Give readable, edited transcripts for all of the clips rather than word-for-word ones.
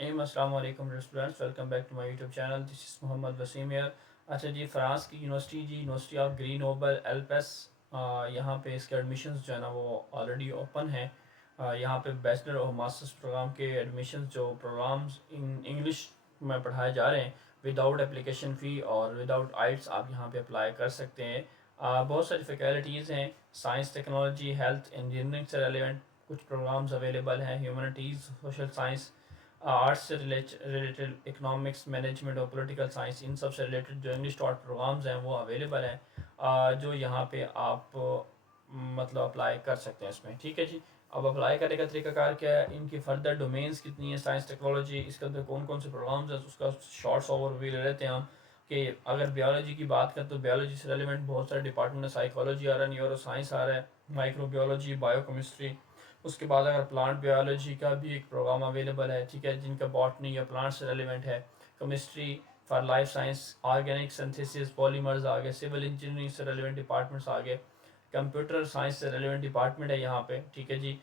रहीम अस्सलाम वालेकुम students, welcome back to my YouTube channel. This is Mohammad Wasim here. अच्छा जी, फ़्रांस की यूनिवर्सिटी ऑफ ग्रीनोबल एल्पेस, यहाँ पे इसके एडमिशन्स जो है ना वो ऑलरेडी ओपन हैं। यहाँ पे बैचलर और मास्टर्स प्रोग्राम के एडमिशन्स जो प्रोग्राम्स इन इंग्लिश में पढ़ाए जा रहे हैं विदाउट एप्लीकेशन फ़ी और विदाउट आइट्स आप यहाँ पे अप्लाई कर सकते हैं। बहुत सारी फैकल्टीज़ हैं, साइंस, टेक्नोलॉजी, हेल्थ, इंजीनियरिंग से रेलिवेंट कुछ प्रोग्राम्स अवेलेबल हैं। ह्यूमनिटीज़, सोशल साइंस, आर्ट्स से रिलेटेड, इकोनॉमिक्स, मैनेजमेंट और पॉलिटिकल साइंस, इन सब से रिलेटेड जो इंग्लिश टॉट प्रोग्राम्स हैं वो अवेलेबल हैं, जो यहाँ पे आप मतलब अप्लाई कर सकते हैं इसमें। ठीक है जी। अब अप्लाई करने का तरीकाकार क्या है, इनकी फर्दर डोमेन्स कितनी है, साइंस, टेक्नोलॉजी, इसके अंदर कौन कौन से प्रोग्राम्स हैं, उसका शॉर्ट्स ओवरव्यू ले लेते हैं हम। कि अगर बायोलॉजी की बात करें तो बायोलॉजी से रेलिवेंट बहुत सारे डिपार्टमेंट है। साइकोलॉजी आ रहा है, न्यूरो साइंस आ रहा है, माइक्रोबायोलॉजी, बायोकेमिस्ट्री। उसके बाद अगर प्लांट बायोलॉजी का भी एक प्रोग्राम अवेलेबल है, ठीक है, जिनका बॉटनी या प्लांट से रेलिवेंट है। Chemistry for life science, organic synthesis, polymers आ गए, सिविल इंजीनियरिंग से रेलिवेंट डिपार्टमेंट्स आ गए, कंप्यूटर साइंस से रेलिवेंट डिपार्टमेंट है यहाँ पे। ठीक है जी।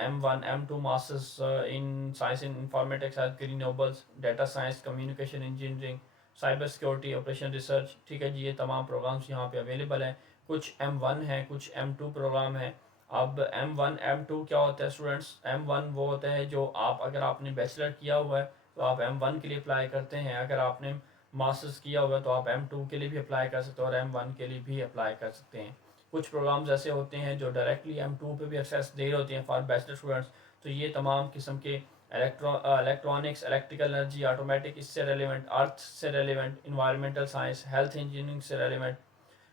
M1 M2 masters in science in informatics at Grenoble, data science, communication engineering, cyber security, operation research. ठीक है जी, ये तमाम प्रोग्राम्स यहाँ पे अवेलेबल हैं। कुछ M1 हैं, कुछ M2 प्रोग्राम हैं। अब M1 M2 क्या होता है स्टूडेंट्स? M1 वो होता है जो आप, अगर आपने बैचलर किया हुआ है तो आप M1 के लिए अप्लाई करते हैं। अगर आपने मास्टर्स किया हुआ है तो आप M2 के लिए भी अप्लाई कर सकते हैं और M1 के लिए भी अप्लाई कर सकते हैं। कुछ प्रोग्राम्स ऐसे होते हैं जो डायरेक्टली M2 पे भी एक्सेस दे रहे होते हैं फॉर बैचलर स्टूडेंट्स। तो ये तमाम किस्म के इलेक्ट्रॉनिक्स, इलेक्ट्रिकल एनर्जी, ऑटोमेटिक, इससे रेलिवेंट, अर्थ से relevant, environmental science, health engineering से रेलिवेंट,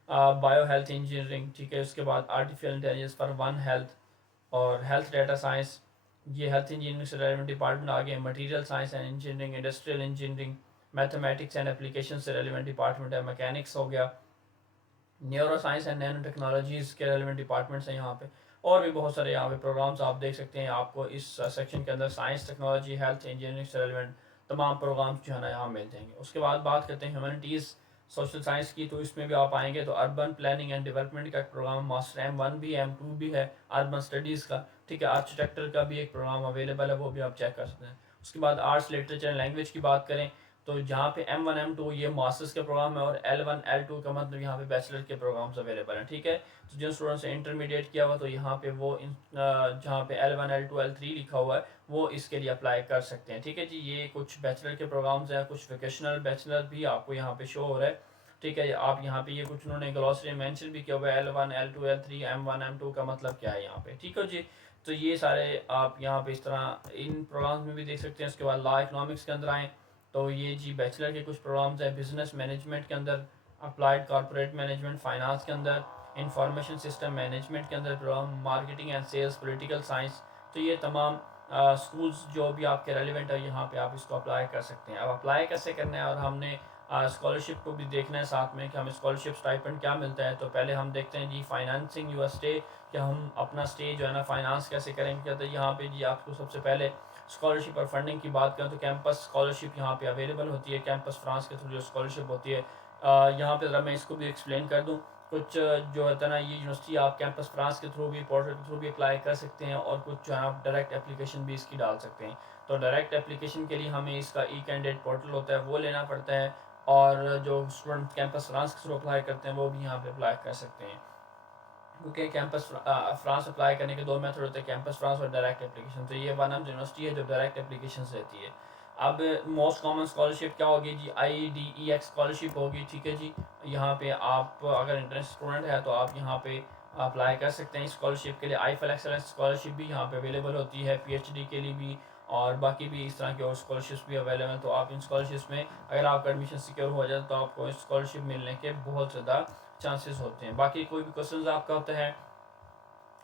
बायो हेल्थ इंजीनियरिंग। ठीक है, उसके बाद artificial intelligence for one health और हेल्थ डेटा साइंस, ये हेल्थ इंजीनियरिंग से रेलिवेंट डिपार्टमेंट आ गए। Material science and engineering, industrial engineering, mathematics and application से रेलिवेंट डिपार्टमेंट है। मैकेनिक्स हो गया, neuro science and nano technologies के रेलिवेंट डिपार्टमेंट्स हैं यहाँ पे। और भी बहुत सारे यहाँ पे प्रोग्राम्स आप देख सकते हैं। आपको इस सेक्शन के अंदर साइंस, टेक्नोलॉजी, हेल्थ, इंजीनियरिंग से रेलिवेंट तमाम प्रोग्राम्स जो है ना यहाँ मिल जाएंगे। उसके बाद बात करते हैं ह्यूमनिटीज़, सोशल साइंस की, तो इसमें भी आप आएंगे तो अर्बन प्लानिंग एंड डेवलपमेंट का एक प्रोग्राम मास्टर M1 भी M2 भी है, अर्बन स्टडीज़ का। ठीक है, आर्किटेक्चर का भी एक प्रोग्राम अवेलेबल है, वो भी आप चेक कर सकते हैं। उसके बाद आर्ट्स, लिटरेचर एंड लैंग्वेज की बात करें तो जहाँ पे M1 M2 ये मास्टर्स के प्रोग्राम है और L1 L2 का मतलब यहाँ पे बैचलर के प्रोग्राम्स अवेलेबल हैं। ठीक है, तो जिन स्टूडेंट्स ने इंटरमीडिएट किया हुआ तो यहाँ पे वो जहाँ पे L1 L2 L3 लिखा हुआ है वो इसके लिए अप्लाई कर सकते हैं। ठीक है जी, ये कुछ बैचलर के प्रोग्राम्स हैं, कुछ वोकेशनल बैचलर भी आपको यहाँ पे शो हो रहा है। ठीक है, आप यहाँ पे ये कुछ उन्होंने ग्लॉसरी मेंशन भी किया हुआ है, L1 L2 L3 M1 M2 का मतलब क्या है यहाँ पे। ठीक है जी, तो ये सारे आप यहाँ पे इस तरह इन प्रोग्राम्स में भी देख सकते हैं। उसके बाद लॉ इकोनॉमिक्स के अंदर आएँ तो ये जी बैचलर के कुछ प्रोग्राम्स हैं। बिजनेस मैनेजमेंट के अंदर, अप्लाइड कॉर्पोरेट मैनेजमेंट, फाइनेंस के अंदर, इंफॉर्मेशन सिस्टम मैनेजमेंट के अंदर program, marketing and sales, political science. तो ये तमाम स्कूल्स जो भी आपके रेलिवेंट है यहाँ पे आप इसको अप्लाई कर सकते हैं। अब अप्लाई कैसे करना है और हमने स्कॉलरशिप को भी देखना है साथ में कि हमें स्कॉलरशिप स्टाइपेंड क्या मिलता है। तो पहले हम देखते हैं जी फाइनेंसिंग यूर स्टे, कि हम अपना स्टे जो है ना फाइनेंस कैसे करेंगे। तो यहाँ पे जी आपको सबसे पहले स्कॉलरशिप और फंडिंग की बात करें तो कैंपस स्कॉलरशिप यहाँ पे अवेलेबल होती है। कैंपस फ्रांस के थ्रू जो स्कॉलरशिप होती है, यहाँ पे ज़रा मैं इसको भी एक्सप्लेन कर दूँ। कुछ जो होता है ना, ये यूनिवर्सिटी आप कैंपस फ्रांस के थ्रू भी, पोर्टल के थ्रू भी अप्लाई कर सकते हैं और कुछ जो है आप डायरेक्ट एप्लीकेशन भी इसकी डाल सकते हैं। तो डायरेक्ट एप्लीकेशन के लिए हमें इसका ई कैंडिडेट पोर्टल होता है वो लेना पड़ता है, और जो स्टूडेंट कैंपस फ्रांस के थ्रू अप्लाई करते हैं वो भी यहाँ पे अप्लाई कर सकते हैं। क्योंकि कैंपस फ्रांस अप्लाई करने के दो मेथड होते हैं, कैंपस फ्रांस और डायरेक्ट एप्लीकेशन। तो ये वन ऑफ यूनिवर्सिटी है जो डायरेक्ट एप्लीकेशन रहती है। अब मोस्ट कॉमन स्कॉलरशिप क्या होगी जी? IDEX स्कॉलरशिप होगी। ठीक है जी, यहाँ पे आप अगर इंटरेस्ट स्टूडेंट है तो आप यहाँ पे अप्लाई कर सकते हैं स्कॉलरशिप के लिए। IFL एक्सेलेंस स्कॉलरशिप भी यहाँ पे अवेलेबल होती है, PhD के लिए भी, और बाकी भी इस तरह के और स्कॉलरशिप्स भी अवेलेबल हैं। तो आप इन स्कॉलरशिप्स में अगर आपका एडमिशन सिक्योर हो जाए तो आपको स्कॉलरशिप मिलने के बहुत ज़्यादा चांसेस होते हैं। बाकी कोई भी क्वेश्चन आपका होता है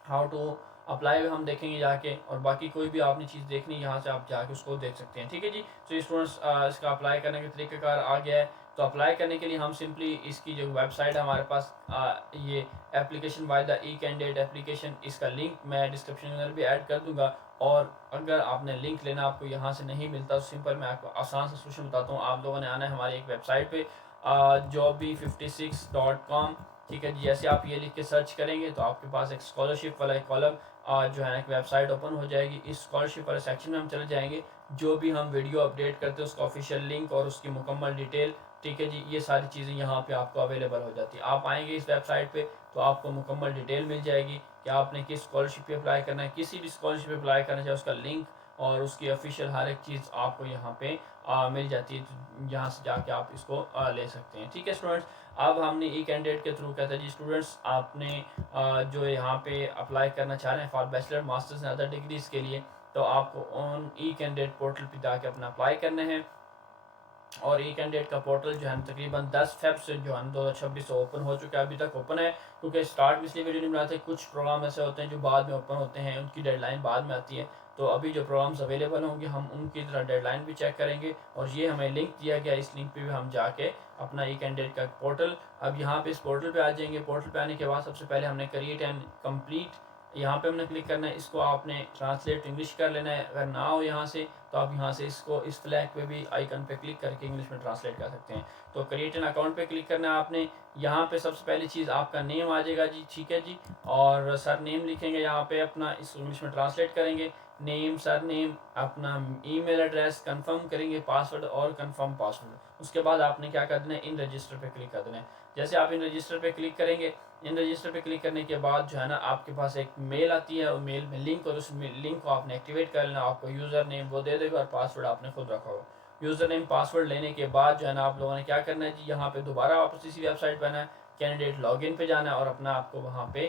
हाउ टू अप्लाई हम देखेंगे जाके, और बाकी कोई भी आपने चीज़ देखनी यहाँ से आप जाके उसको देख सकते हैं। ठीक है जी, तो ये स्टूडेंट्स इसका अप्लाई करने का तरीक़ाकार आ गया है। तो अप्लाई करने के लिए हम सिंपली इसकी जो वेबसाइट है हमारे पास, ये application by the E candidate application, इसका लिंक मैं डिस्क्रिप्शन के अंदर भी ऐड कर दूंगा। और अगर आपने लिंक लेना आपको यहाँ से नहीं मिलता तो सिंपल मैं आपको आसान सा सोल्यूशन बताता हूँ। आप लोगों ने आना है हमारी एक वेबसाइट पे, jobby56.com। ठीक है जी, जैसे आप ये लिख के सर्च करेंगे तो आपके पास एक स्कॉलरशिप वाला एक कॉलम जो है एक वेबसाइट ओपन हो जाएगी। इस स्कॉलरशिप वाले सेक्शन में हम चले जाएंगे जो भी हम वीडियो अपडेट करते हैं उसका ऑफिशियल लिंक और उसकी मुकम्मल डिटेल, ठीक है जी, ये सारी चीज़ें यहाँ पे आपको अवेलेबल हो जाती है। आप आएंगे इस वेबसाइट पे तो आपको मुकम्मल डिटेल मिल जाएगी कि आपने किस स्कॉलरशिप पे अप्लाई करना है, किसी भी स्कॉलरशिप पे अप्लाई करना चाहिए, उसका लिंक और उसकी ऑफिशियल हर एक चीज़ आपको यहाँ पे मिल जाती है। तो यहाँ से जाके आप इसको ले सकते हैं। ठीक है स्टूडेंट्स, अब हमने ई कैंडिडेट के थ्रू कहता है जी स्टूडेंट्स आपने जो यहाँ पे अप्लाई करना चाह रहे हैं for bachelor masters and other degrees के लिए, तो आपको ऑन ई कैंडिडेट पोर्टल पे जाके अपना अप्लाई करना है। और ई कैंडिडेट का पोर्टल जो है तकरीबन 10 फेब से जो है 2026 से ओपन हो चुका है, अभी तक ओपन है क्योंकि स्टार्ट में इसलिए वीडियो नहीं बनाते, कुछ प्रोग्राम ऐसे होते हैं जो बाद में ओपन होते हैं, उनकी डेडलाइन बाद में आती है। तो अभी जो प्रोग्राम्स अवेलेबल होंगे हम उनकी तरह डेडलाइन भी चेक करेंगे, और ये हमें लिंक दिया गया, इस लिंक पे भी हम जाके अपना ई कैंडिडेट का पोर्टल, अब यहाँ पे इस पोर्टल पे आ जाएंगे। पोर्टल पे आने के बाद सबसे पहले हमने क्रिएट एंड कंप्लीट यहाँ पे हमने क्लिक करना है, इसको आपने ट्रांसलेट इंग्लिश कर लेना है। अगर ना हो यहाँ से तो आप यहाँ से इसको इस फ्लैग पे भी आइकन पे क्लिक करके इंग्लिश में ट्रांसलेट कर सकते हैं। तो क्रिएट एन अकाउंट पे क्लिक करना है आपने। यहाँ पे सबसे पहली चीज़ आपका नेम आ जाएगा जी, ठीक है जी, और सर नेम लिखेंगे यहाँ पे अपना, इस इंग्लिश में ट्रांसलेट करेंगे, नेम सर नेम, अपना ईमेल एड्रेस कंफर्म करेंगे, पासवर्ड और कंफर्म पासवर्ड। उसके बाद आपने क्या कर देना है, इन रजिस्टर पे क्लिक कर देना है। जैसे आप इन रजिस्टर पे क्लिक करेंगे, इन रजिस्टर पे क्लिक करने के बाद जो है ना आपके पास एक मेल आती है, और मेल में लिंक, और उस लिंक को आपने एक्टिवेट कर लेना। आपको यूज़र नेम वो दे देगा और पासवर्ड आपने खुद रखा होगा। यूज़र नेम पासवर्ड लेने के बाद जो है ना आप लोगों ने क्या करना है जी, यहाँ पे दोबारा वापस इसी वेबसाइट पर आना है, कैंडिडेट लॉगिन पे जाना है, और अपना आपको वहाँ पे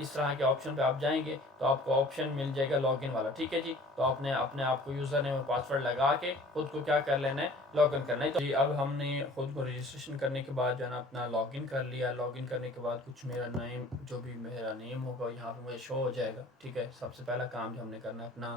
इस तरह के ऑप्शन पे आप जाएंगे तो आपको ऑप्शन मिल जाएगा लॉगिन वाला, ठीक है जी। तो आपने अपने आप को यूज़र नेम और पासवर्ड लगा के खुद को क्या कर लेना है, लॉगिन करना है। तो जी अब हमने खुद को रजिस्ट्रेशन करने के बाद जो है ना अपना लॉगिन कर लिया। लॉगिन करने के बाद कुछ मेरा नेम, जो भी मेरा नेम होगा यहाँ पे मुझे शो हो जाएगा, ठीक है। सबसे पहला काम जो हमने करना है अपना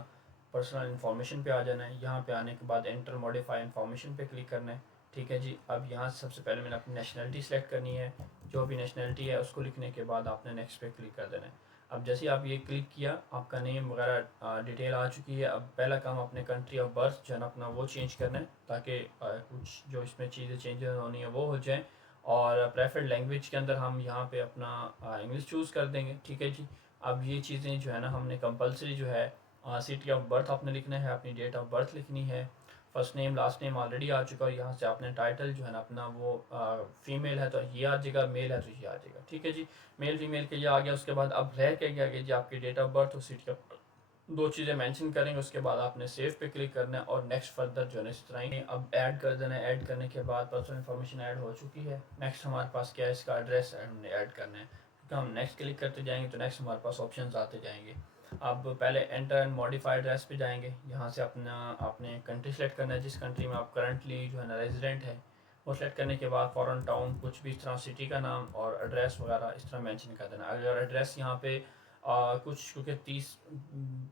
पर्सनल इन्फॉर्मेशन पे आ जाना है। यहाँ पे आने के बाद एंटर मॉडिफाई इन्फॉर्मेशन पे क्लिक करना है, ठीक है जी। अब यहाँ से सबसे पहले मैंने अपनी नेशनलिटी सेलेक्ट करनी है, जो भी नेशनलिटी है उसको लिखने के बाद आपने नेक्स्ट पे क्लिक कर देना है। अब जैसे आप ये क्लिक किया, आपका नेम वगैरह डिटेल आ चुकी है। अब पहला काम अपने कंट्री ऑफ बर्थ जो है ना अपना वो चेंज करना है, ताकि कुछ जो इसमें चीज़ें चेंजेस होनी है वो हो जाए। और प्रेफर्ड लैंग्वेज के अंदर हम यहाँ पे अपना इंग्लिश चूज़ कर देंगे, ठीक है जी। अब ये चीज़ें जो है ना हमने कंपलसरी जो है सिटी ऑफ बर्थ आपने लिखना है, अपनी डेट ऑफ बर्थ लिखनी है, first name last name already आ चुका है। यहाँ से आपने टाइटल जो है ना अपना वो फीमेल है तो ये आ जाएगा, मेल है तो ये आ जाएगा, ठीक है जी। मेल फीमेल के ये आ गया। उसके बाद अब रह के क्या जी आपकी डेट ऑफ बर्थ और सिटी ऑफ, दो चीज़ें मेंशन करेंगे। उसके बाद आपने सेव पे क्लिक करना है और नेक्स्ट फर्दर जो है इस तरह ही अब ऐड कर देना है। ऐड करने के बाद पर्सनल इन्फॉर्मेशन ऐड हो चुकी है। नेक्स्ट हमारे पास क्या है, इसका एड्रेस हमने ऐड करना है, क्योंकि हम नेक्स्ट क्लिक करते जाएंगे तो नेक्स्ट हमारे पास ऑप्शन आते जाएंगे। अब पहले एंटर एंड मॉडिफाई एड्रेस पे जाएंगे। यहाँ से अपना आपने कंट्री सेलेक्ट करना है, जिस कंट्री में आप करंटली जो है ना रेजिडेंट है वो सेलेक्ट करने के बाद फॉरेन टाउन कुछ भी इस तरह सिटी का नाम और एड्रेस वगैरह इस तरह मेंशन कर देना। अगर एड्रेस यहाँ पे कुछ क्योंकि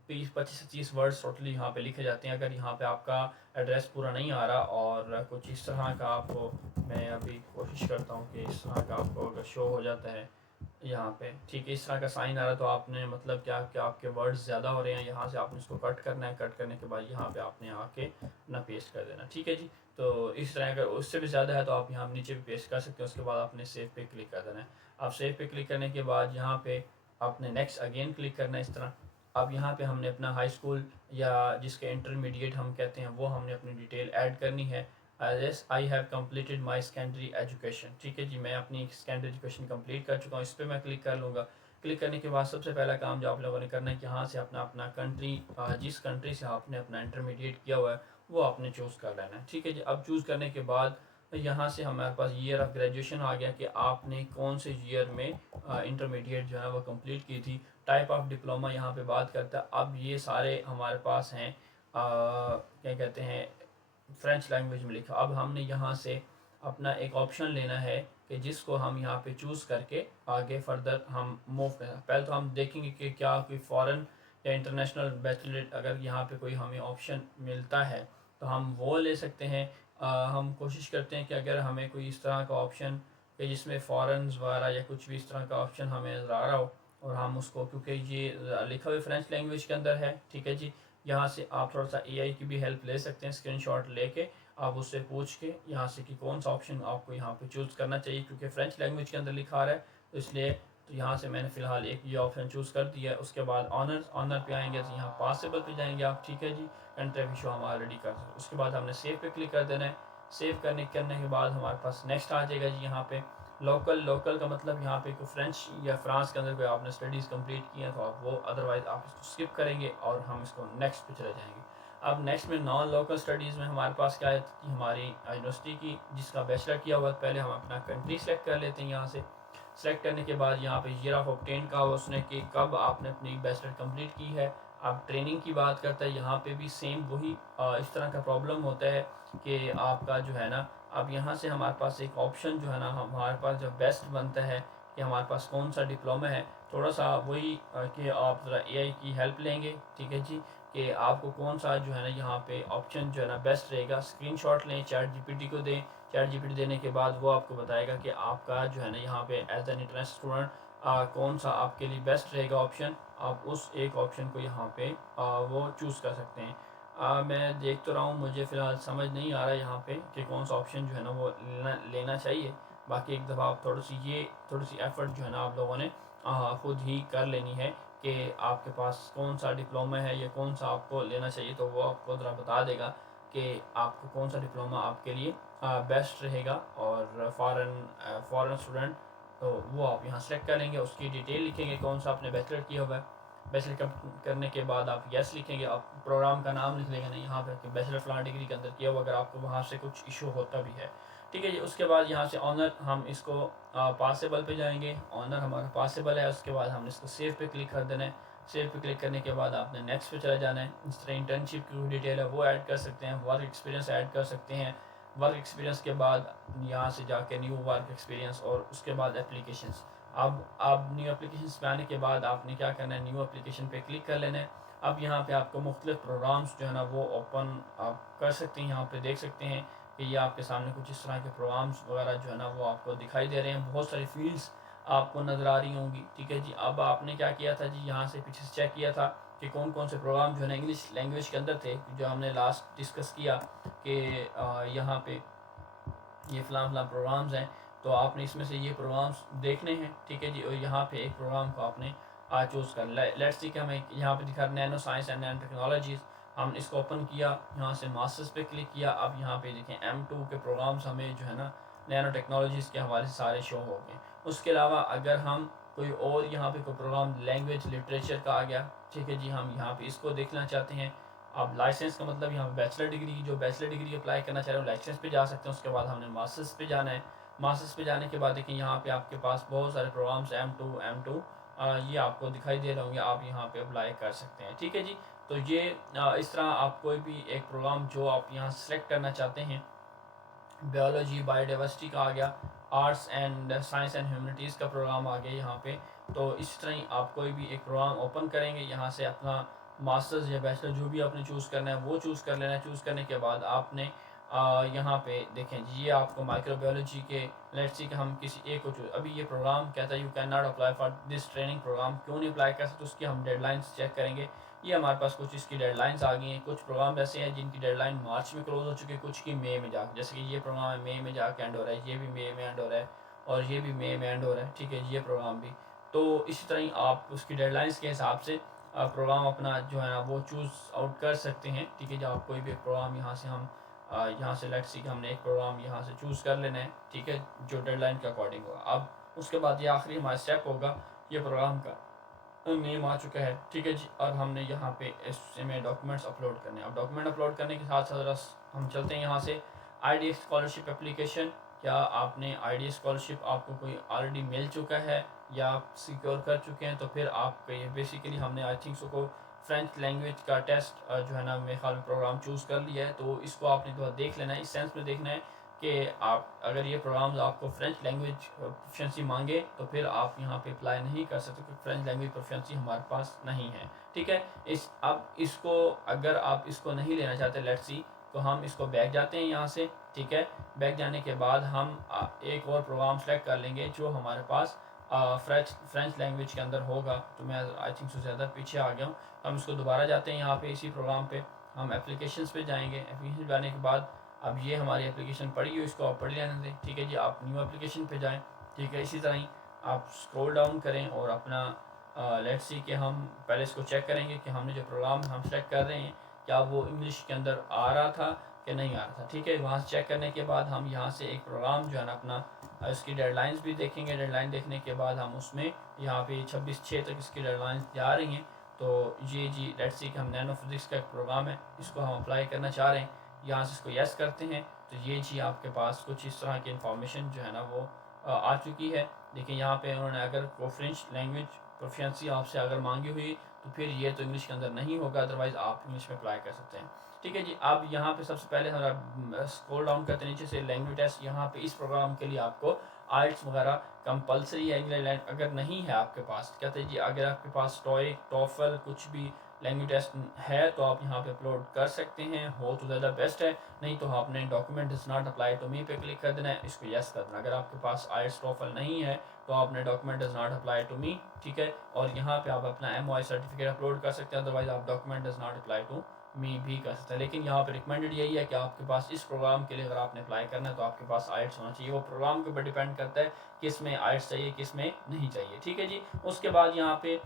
25 से 30 वर्ड्स टोटली यहाँ पे लिखे जाते हैं। अगर यहाँ पे आपका एड्रेस पूरा नहीं आ रहा और कुछ इस तरह का आपको, मैं अभी कोशिश करता हूँ कि इस तरह का आपको अगर शो हो जाता है यहाँ पे, ठीक है, इस तरह का साइन आ रहा है तो आपने मतलब क्या कि आपके वर्ड्स ज़्यादा हो रहे हैं, यहाँ से आपने इसको कट करना है। कट करने के बाद यहाँ पे आपने आके अपना पेस्ट कर देना, ठीक है जी। तो इस तरह अगर उससे भी ज़्यादा है तो आप यहाँ नीचे भी पेस्ट कर सकते हैं। उसके बाद आपने सेव पे क्लिक कर देना है। अब सेव पे क्लिक करने के बाद यहाँ पे आपने नेक्स्ट अगेन क्लिक करना है इस तरह। अब यहाँ पे हमने अपना हाई स्कूल या जिसके इंटरमीडिएट हम कहते हैं वो हमने अपनी डिटेल ऐड करनी है। Yes I have completed my secondary education, ठीक है जी, मैं अपनी सेकेंडरी एजुकेशन कंप्लीट कर चुका हूँ। इस पर मैं क्लिक कर लूँगा। क्लिक करने के बाद सबसे पहला काम जो आप लोगों ने करना है कि यहाँ से अपना अपना कंट्री, जिस कंट्री से आपने अपना इंटरमीडिएट किया हुआ है वो आपने चूज़ कर लेना है, ठीक है जी। अब चूज़ करने के बाद यहाँ से हमारे पास ईयर ऑफ ग्रेजुएशन आ गया कि आपने कौन से ईयर में इंटरमीडिएट जो है वो कंप्लीट की थी। टाइप ऑफ डिप्लोमा यहाँ पे बात करता है। अब ये सारे हमारे पास हैं क्या कहते हैं फ्रेंच लैंग्वेज में लिखा। अब हमने यहाँ से अपना एक ऑप्शन लेना है कि जिसको हम यहाँ पे चूज़ करके आगे फर्दर हम मूव करें। पहले तो हम देखेंगे कि क्या कोई फॉरेन या इंटरनेशनल बैचलरेट अगर यहाँ पे कोई हमें ऑप्शन मिलता है तो हम वो ले सकते हैं। हम कोशिश करते हैं कि अगर हमें कोई इस तरह का ऑप्शन कि जिसमें फ़ॉरन वगैरह या कुछ भी इस तरह का ऑप्शन हमें नज़र आ रहा हो और हम उसको, क्योंकि ये लिखा हुआ फ्रेंच लैंग्वेज के अंदर है, ठीक है जी। यहाँ से आप थोड़ा सा एआई की भी हेल्प ले सकते हैं, स्क्रीनशॉट लेके आप उससे पूछ के यहाँ से कि कौन सा ऑप्शन आपको यहाँ पे चूज़ करना चाहिए, क्योंकि फ्रेंच लैंग्वेज के अंदर लिखा आ रहा है तो इसलिए तो यहाँ से मैंने फ़िलहाल एक ये ऑप्शन चूज़ कर दिया है। उसके बाद ऑनर पे आएंगे तो यहाँ पॉसिबल पे जाएंगे आप, ठीक है जी। कंट्री भी शो हम ऑलरेडी कर सकते हैं। उसके बाद हमने सेव पे क्लिक कर देना है। सेव करने के बाद हमारे पास नेक्स्ट आ जाएगा जी। यहाँ पे लोकल का मतलब यहाँ पे कोई फ्रेंच या फ्रांस के अंदर कोई आपने स्टडीज़ कंप्लीट की हैं तो आप वो, अदरवाइज़ आप इसको स्किप करेंगे और हम इसको नेक्स्ट पे चले जाएंगे। अब नेक्स्ट में नॉन लोकल स्टडीज़ में हमारे पास क्या है कि हमारी यूनिवर्सिटी की जिसका बैचलर किया हुआ है, पहले हम अपना कंट्री सेलेक्ट कर लेते हैं। यहाँ से सेलेक्ट करने के बाद यहाँ पे ईयर ऑफ ऑब्टेन का उसने कि कब आपने अपनी बैचलर कंप्लीट की है। अब ट्रेनिंग की बात करता है, यहाँ पे भी सेम वही इस तरह का प्रॉब्लम होता है कि आपका जो है ना, अब यहाँ से हमारे पास एक ऑप्शन जो है ना, हमारे पास जो बेस्ट बनता है कि हमारे पास कौन सा डिप्लोमा है। थोड़ा सा वही कि आप ज़रा एआई की हेल्प लेंगे, ठीक है जी, कि आपको कौन सा जो है ना यहाँ पे ऑप्शन जो है ना बेस्ट रहेगा। स्क्रीनशॉट लें, चैट जीपीटी को दें। चैट जीपीटी देने के बाद वो आपको बताएगा कि आपका जो है ना यहाँ पे एज एन इंटरनेशनल स्टूडेंट कौन सा आपके लिए बेस्ट रहेगा ऑप्शन। आप उस एक ऑप्शन को यहाँ पे वो चूज़ कर सकते हैं। मैं देख तो रहा हूँ, मुझे फ़िलहाल समझ नहीं आ रहा है यहाँ पे कि कौन सा ऑप्शन जो है ना वो लेना चाहिए। बाकी एक दफ़ा आप थोड़ी सी एफ़र्ट जो है ना आप लोगों ने ख़ुद ही कर लेनी है कि आपके पास कौन सा डिप्लोमा है या कौन सा आपको लेना चाहिए। तो वो आपको ज़रा बता देगा कि आपको कौन सा डिप्लोमा आपके लिए बेस्ट रहेगा। और फ़ॉरेन स्टूडेंट तो वो आप यहाँ सेलेक्ट करेंगे, उसकी डिटेल लिखेंगे कौन सा आपने बैचलर किया हुआ है। बैचलर करने के बाद आप यस लिखेंगे, आप प्रोग्राम का नाम लिख लेंगे नहीं यहाँ पर कि बैचलर फ़लाँ डिग्री के अंदर किया हुआ, अगर आपको वहाँ से कुछ इशू होता भी है, ठीक है जी। उसके बाद यहाँ से ऑनर हम इसको पॉसिबल पे जाएंगे। ऑनर हमारा पॉसिबल है। उसके बाद हमने इसको सेव पे क्लिक कर देना है। सेव पे क्लिक करने के बाद आपने नेक्स्ट पे चले जाना है। इस तरह इंटर्नशिप की डिटेल है वो ऐड कर सकते हैं, वर्क एक्सपीरियंस ऐड कर सकते हैं। वर्क एक्सपीरियंस के बाद यहाँ से जाके न्यू वर्क एक्सपीरियंस और उसके बाद एप्लीकेशंस। अब न्यू एप्लीकेशंस पे आने के बाद आपने क्या करना है, न्यू एप्लीकेशन पे क्लिक कर लेना है। अब यहाँ पे आपको मुख्तलिफ प्रोग्राम्स जो है ना वो ओपन आप कर सकते हैं। यहाँ पे देख सकते हैं कि ये आपके सामने कुछ इस तरह के प्रोग्राम्स वगैरह जो है ना वो आपको दिखाई दे रहे हैं। बहुत सारी फील्ड्स आपको नज़र आ रही होंगी, ठीक है जी। अब आपने क्या किया था जी, यहाँ से पीछे से चेक किया था कि कौन कौन से प्रोग्राम जो है ना इंग्लिश लैंग्वेज के अंदर थे, जो हमने लास्ट डिस्कस किया कि यहाँ पे ये फ़लाँ प्रोग्राम्स हैं। तो आपने इसमें से ये प्रोग्राम्स देखने हैं, ठीक है जी। और यहाँ पे एक प्रोग्राम को आपने चूज़ कर लेट्स सी कि हमें यहाँ पे दिखा nano science and nano technologies. हम इसको ओपन किया, यहाँ से मास्टर्स पे क्लिक किया। अब यहाँ पे देखें M2 के प्रोग्राम्स हमें जो है ना नैनो टेक्नोलॉजीज़ के हवाले से सारे शो हो गए। उसके अलावा अगर हम कोई और यहाँ पे कोई प्रोग्राम लैंग्वेज लिटरेचर का आ गया, ठीक है जी, हम यहाँ पे इसको देखना चाहते हैं। अब लाइसेंस का मतलब यहाँ पे बैचलर डिग्री, जो बैचलर डिग्री अप्लाई करना चाह रहे हो लाइसेंस पे जा सकते हैं। उसके बाद हमने मास्टर्स पे जाना है। मास्टर्स पे जाने के बाद देखिए यहाँ पे आपके पास बहुत सारे प्रोग्राम्स M2 ये आपको दिखाई दे रहे होंगे, आप यहाँ पे अप्लाई कर सकते हैं, ठीक है जी। तो ये इस तरह आप कोई भी एक प्रोग्राम जो आप यहाँ सेलेक्ट करना चाहते हैं, बायोलॉजी बायोडाइवर्सिटी का आ गया, arts and science and humanities का प्रोग्राम आ गया यहाँ पे। तो इस तरह ही आप कोई भी एक प्रोग्राम ओपन करेंगे, यहाँ से अपना मास्टर्स या बैचलर जो भी आपने चूज़ करना है वो चूज़ कर लेना है। चूज़ करने के बाद आपने यहाँ पे देखें ये आपको माइक्रोबायोलॉजी के लेट्स सी कि हम किसी एक को चूज़, अभी ये प्रोग्राम कहता है you can not apply for this training program, क्यों नहीं अप्लाई कर सकते, उसकी हम डेडलाइंस चेक करेंगे। ये हमारे पास कुछ इसकी डेडलाइंस आ गई हैं। कुछ प्रोग्राम ऐसे हैं जिनकी डेडलाइन मार्च में क्लोज हो चुकी है, कुछ की मई में जाकर, जैसे कि ये प्रोग्राम है मई में जाकर एंड हो रहा है, ये भी मई में एंड हो रहा है और ये भी मई में एंड हो रहा है, ठीक है ये प्रोग्राम भी। तो इसी तरह ही आप उसकी डेडलाइंस के हिसाब से प्रोग्राम अपना जो है ना वो चूज़ आउट कर सकते हैं, ठीक है। जब आप कोई भी प्रोग्राम यहाँ से हम यहाँ से लेट्स सी कि हमने एक प्रोग्राम यहाँ से चूज़ कर लेना है, ठीक है, जो डेडलाइन के अकॉर्डिंग होगा। अब उसके बाद ये आखिरी हमारा स्टेप होगा, ये प्रोग्राम का नेम आ चुका है, ठीक है जी। और हमने यहाँ पे इसमें डॉक्यूमेंट्स अपलोड करने हैं। अब डॉक्यूमेंट अपलोड करने के साथ साथ हम चलते हैं यहाँ से IDS स्कॉलरशिप एप्लीकेशन। क्या आपने IDS स्कॉलरशिप आपको कोई ऑलरेडी मिल चुका है या आप सिक्योर कर चुके हैं, तो फिर आप ये बेसिकली हमने आई थिंक सो को फ्रेंच लैंग्वेज का टेस्ट जो है ना मेरे ख्याल में प्रोग्राम चूज़ कर लिया है। तो इसको आपने थोड़ा देख लेना है, इस सेंस में देखना है कि आप अगर ये प्रोग्राम्स आपको फ्रेंच लैंग्वेज प्रोफिशिएंसी मांगे तो फिर आप यहाँ पे अप्लाई नहीं कर सकते, क्योंकि फ्रेंच लैंग्वेज प्रोफिशिएंसी हमारे पास नहीं है, ठीक है। अब इसको अगर आप इसको नहीं लेना चाहते लेट्स सी, तो हम इसको बैक जाते हैं यहाँ से, ठीक है। बैक जाने के बाद हम एक और प्रोग्राम सेलेक्ट कर लेंगे जो हमारे पास फ्रेंच लैंग्वेज के अंदर होगा। तो मैं आई थिंक सो ज़्यादा पीछे आ गया हूँ। हम इसको दोबारा जाते हैं यहाँ पे, इसी प्रोग्राम पे हम एप्लीकेशंस पे जाएंगे। एप्लीकेशन जाने के बाद अब ये हमारी एप्लीकेशन पड़ी हुई, इसको आप पढ़ लेने दें, ठीक है जी। आप न्यू एप्लीकेशन पे जाएं, ठीक है। इसी तरह ही आप स्क्रॉल डाउन करें और अपना लेट्स सी कि हम पहले इसको चेक करेंगे कि हमने जो प्रोग्राम हम सेलेक्ट कर रहे हैं क्या वो इंग्लिश के अंदर आ रहा था कि नहीं आ रहा था। ठीक है, वहाँ से चेक करने के बाद हम यहाँ से एक प्रोग्राम जो है ना अपना इसकी डेडलाइंस भी देखेंगे। डेडलाइन देखने के बाद हम उसमें यहाँ पे 26/6 तक इसकी डेडलाइंस जा रही हैं। तो ये जी लेट्स सी कि हम नैनो फिजिक्स का एक प्रोग्राम है, इसको हम अप्लाई करना चाह रहे हैं। यहाँ से इसको यस करते हैं तो ये जी आपके पास कुछ इस तरह की इंफॉर्मेशन जो है ना वो आ चुकी है। देखिए यहाँ पे उन्होंने अगर फ्रेंच लैंग्वेज प्रोफिशिएंसी आपसे अगर मांगी हुई तो फिर ये तो इंग्लिश के अंदर नहीं होगा, अदरवाइज़ आप इंग्लिश में अप्लाई कर सकते हैं। ठीक है जी, अब यहाँ पे सबसे पहले हमारा स्क्रॉल डाउन करते हैं नीचे से लैंग्वेज टेस्ट। यहाँ पे इस प्रोग्राम के लिए आपको आइल्स वगैरह कंपलसरी है इंग्लिश, अगर नहीं है आपके पास कहते हैं जी अगर आपके पास टॉइक टॉफल कुछ भी लैंग्वेज टेस्ट है तो आप यहाँ पे अपलोड कर सकते हैं, हो तो ज़्यादा बेस्ट है, नहीं तो आपने document does not apply to me पे क्लिक कर देना है, इसको यस कर देना। अगर आपके पास आइल्स टॉफल नहीं है तो आपने document does not apply to me, ठीक है, और यहाँ पे आप अपना MOI सर्टिफिकेट अपलोड कर सकते हैं, अदरवाइज आप document does not apply to me भी कर सकते हैं। लेकिन यहाँ पे रिकमेंडेड यही है कि आपके पास इस प्रोग्राम के लिए अगर आपने अप्लाई करना है तो आपके पास आइल्स होना चाहिए। वो प्रोग्राम के ऊपर डिपेंड करता है किस में आइल्स चाहिए किस में नहीं चाहिए। ठीक है जी, उसके बाद यहाँ पे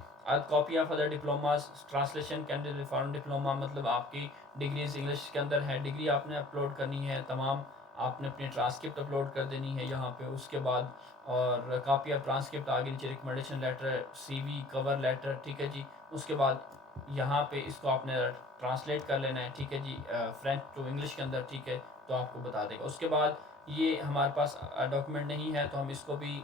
copy of other diplomas translation candidate foreign diploma, मतलब आपकी डिग्रीज इंग्लिश के अंदर है, डिग्री आपने अपलोड करनी है तमाम, आपने अपनी ट्रांसक्रिप्ट अपलोड कर देनी है यहाँ पे। उसके बाद और कॉपी ऑफ ट्रांसक्रिप्ट आगे नीचे recommendation letter CV cover letter. ठीक है जी, उसके बाद यहाँ पे इसको आपने ट्रांसलेट कर लेना है। ठीक है जी, फ्रेंच टू इंग्लिश के अंदर, ठीक है, तो आपको बता देगा। उसके बाद ये हमारे पास डॉक्यूमेंट नहीं है तो हम इसको भी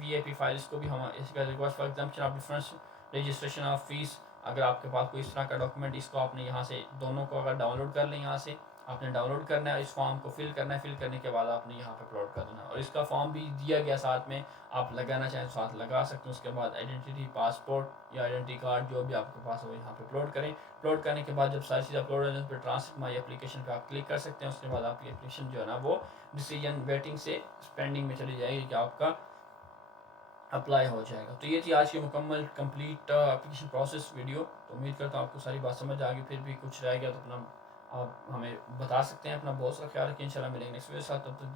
VIP फाइल, इसको भी हम इसका request for exemption of difference registration of fees, अगर आपके पास कोई इस तरह का डॉक्यूमेंट, इसको आपने यहाँ से दोनों को अगर डाउनलोड कर लें, यहाँ से आपने डाउनलोड करना है, इस फॉर्म को फिल करना है, फिल करने के बाद आपने यहाँ पे अपलोड कर देना है। और इसका फॉर्म भी दिया गया साथ में, आप लगाना चाहें तो साथ लगा सकते हैं। उसके बाद आइडेंटिटी पासपोर्ट या आइडेंटिटी कार्ड जो भी आपके पास हो यहाँ पे अपलोड करें। अपलोड करने के बाद जब सारी चीज़ अपलोड हो जाए तो ट्रांसलेट माई एप्लीकेशन पे आप क्लिक कर सकते हैं। उसके बाद आपकी एप्लीकेशन जो है ना वो डिसीजन वेटिंग से पेंडिंग में चली जाएगी कि आपका अप्लाई हो जाएगा। तो ये थी आज की मुकम्मल कंप्लीट एप्लीकेशन प्रोसेस वीडियो। तो उम्मीद करता हूँ आपको सारी बात समझ आ गई। फिर भी कुछ रह गया तो अपना आप हमें बता सकते हैं। अपना बहुत सा ख्याल रखिए, इंशाल्लाह मिलेंगे नेक्स्ट वीडियो के साथ, तब तक